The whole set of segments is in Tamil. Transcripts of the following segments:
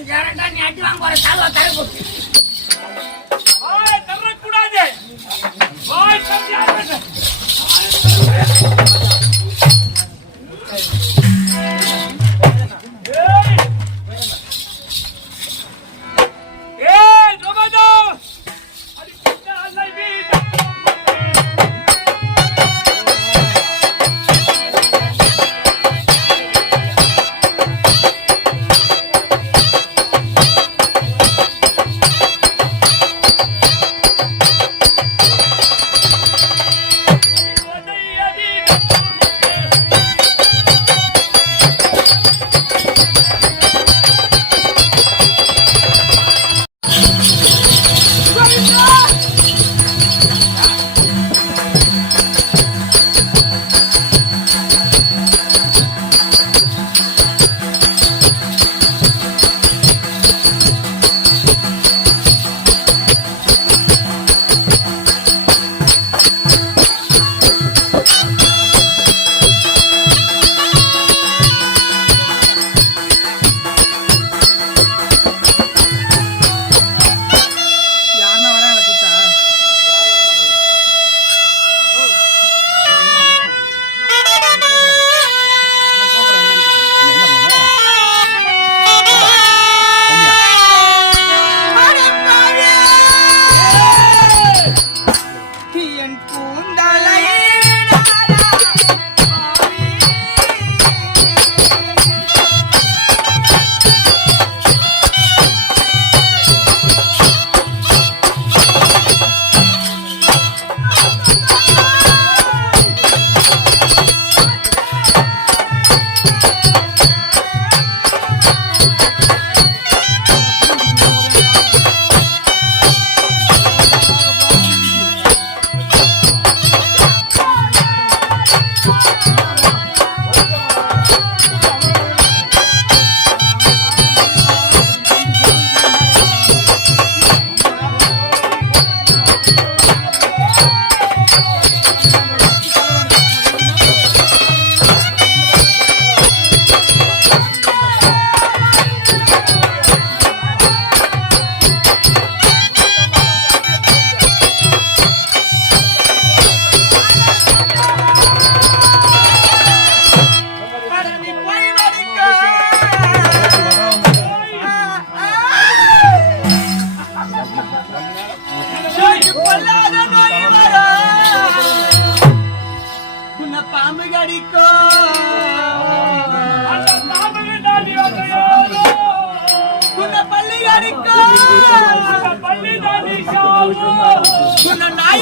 திறக்கக்கூடாது. நீ டேரக்டா நீ அடி வாங்க போற தாழ்வா தர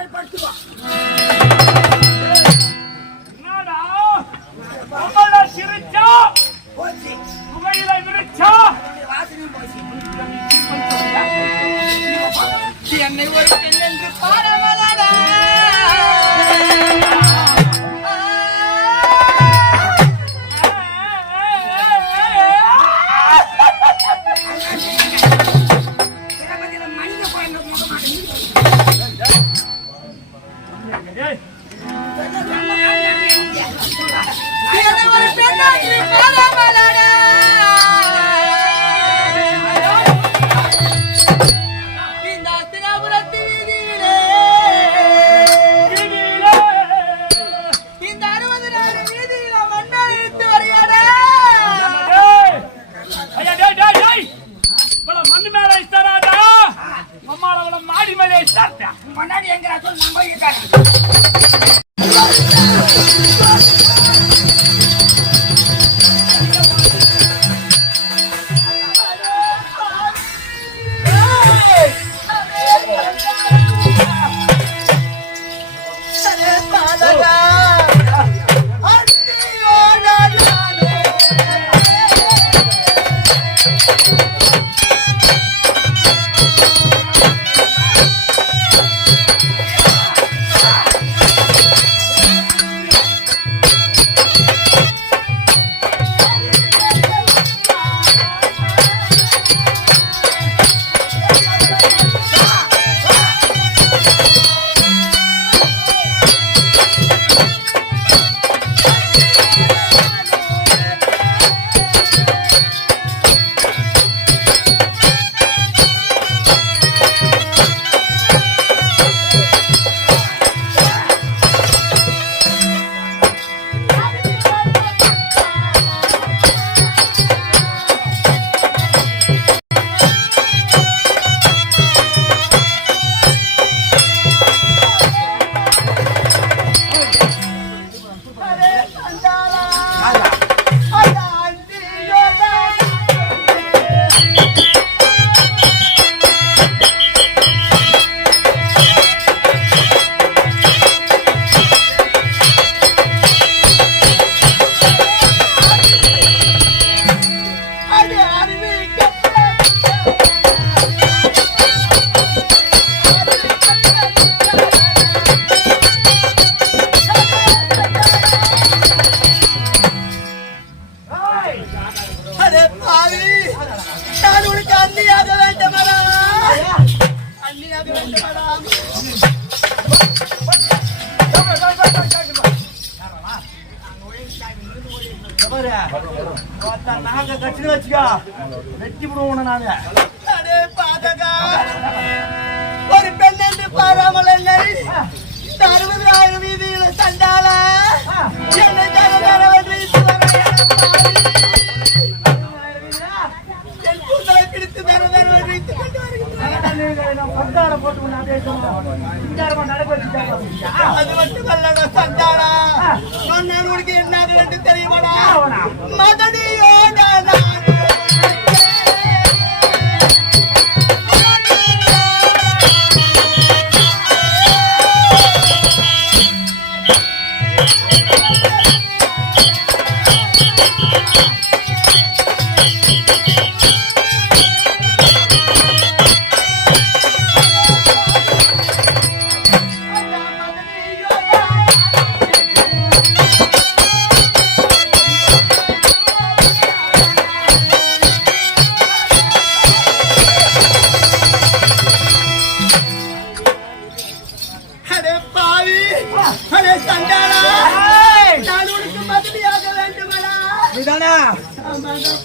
போய் படுத்துவா சிரிச்சா? போச்சு. புகையில விரிச்சா? என்னை ஒரு பெண் என்று பாடவல முன்னாடி எங்க சொல் நம்ம அரே பாவி. நான் உனக்கு அன்னியாக வேண்டுமடா. அன்னியாக வேண்டுமடா. ஒரு பெண் பாராமல் என்னை இந்த சண்டால என்னை தர தரவென்று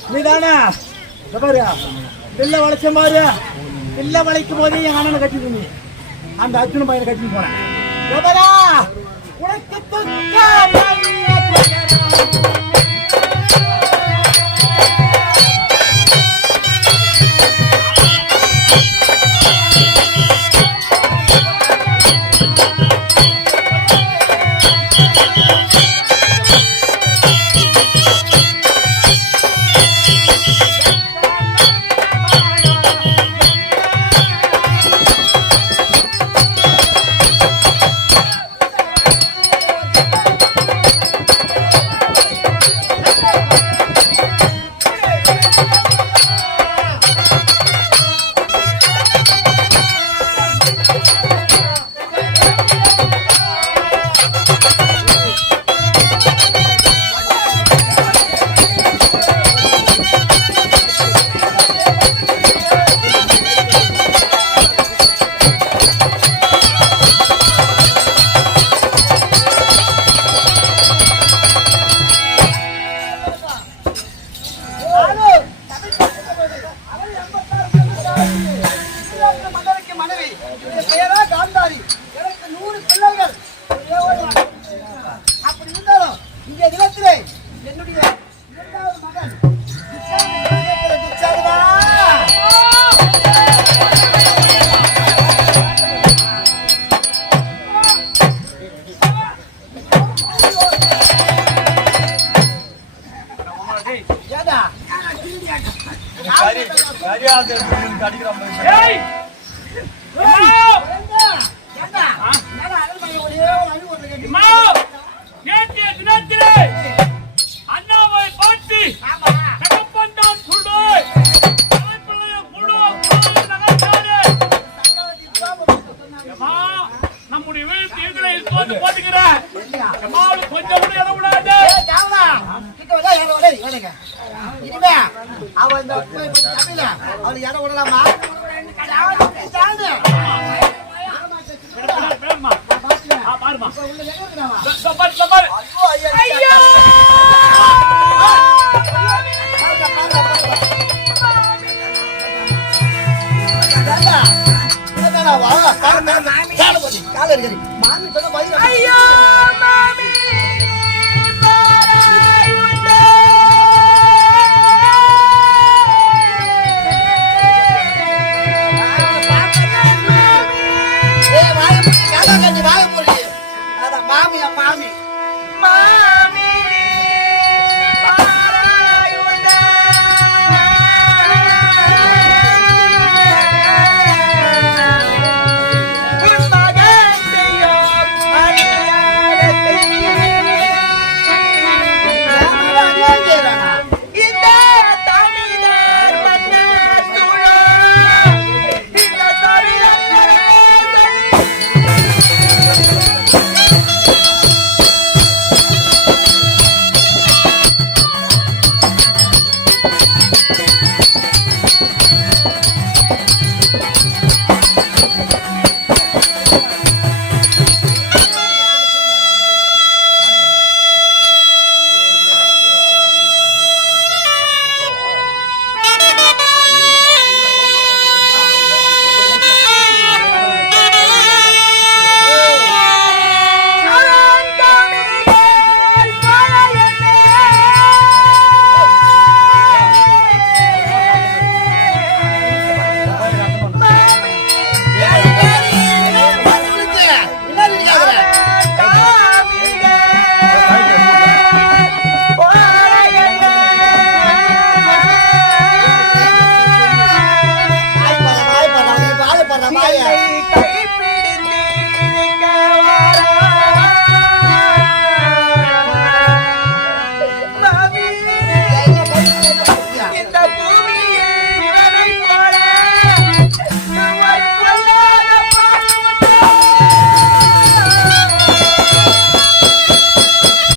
நீதானா? பாரு. பிள்ளை வளைச்ச மாதிரி பிள்ளை வளைக்கும் போதே என் அண்ணனை கட்டிட்டு அந்த அர்ஜுன பையனை கட்டிட்டு போனேன் உனக்கு துக்கம் பாருமா ஐயோ மாமி சொன்ன ஐயோ